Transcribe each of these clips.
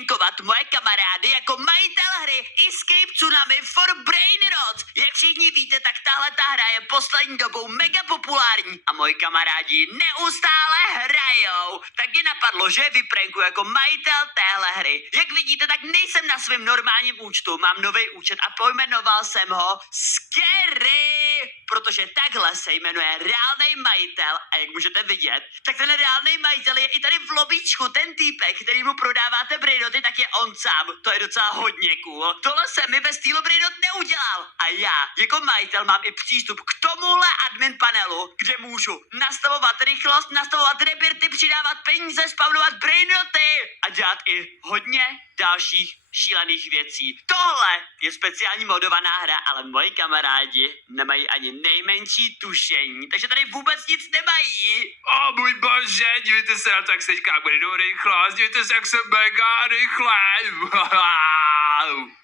vyprankovat moje kamarády jako majitel hry Escape Tsunami for Brainrot. Jak všichni víte, tak tahle ta hra je poslední dobou mega populární a moji kamarádi neustále hrajou. Tak mě napadlo, že je vyprankuju jako majitel téhle hry. Jak vidíte, tak nejsem na svém normálním účtu, mám nový účet a pojmenoval jsem ho Scary, protože takhle se jmenuje reálný majitel a jak můžete vidět, tak ten reálný majitel je i tady v lobíčku, ten týpek, který mu prodáváte Brainoty, tak je on sám. To je docela hodně cool. Tohle jsem mi ve stylu Brainot neudělal. A já jako majitel mám i přístup k tomuhle admin panelu, kde můžu nastavovat rychlost, nastavovat rebirty, přidávat peníze, spavnovat Brainoty a dělat i hodně dalších šílených věcí. Tohle je speciální modovaná hra, ale moji kamarádi nemají ani nejmenší tušení, takže tady vůbec nic nemají. O můj bože, dívejte se na to, jak se teďka bude do rychlost, dívejte se, jak jsem mega rychle.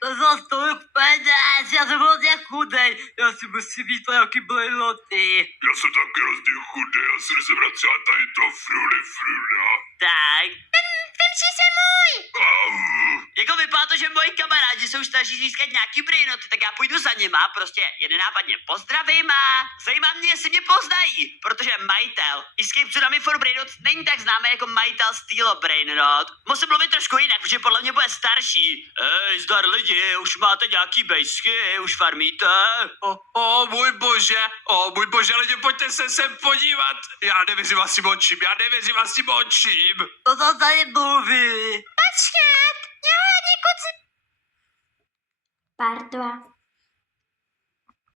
To za stolik peněz, já jsem hodně chudej, já si musím mít nějaký Brainoty. Já jsem taky hrozně chudý, já si nesem třeba tady to fruda. Tak. Ten čísel můj! Jako vypadá to, že moji kamarádi se už snaží získat nějaký Brainoty, tak já půjdu za nima, prostě je nenápadně pozdravím a zajímá mě, jestli mě poznají, protože majitel Escape Tsunami for Brainrot není tak známý jako majitel Steel Brainrot. Musím mluvit trošku jinak, protože podle mě bude starší. Hej, zdar lidi, už máte nějaký bejsky, už farmíte? O můj bože, lidi, pojďte se sem podívat. Já nevěřím vlastním očím. To tady mluví. Počkat, já někud... Pardon.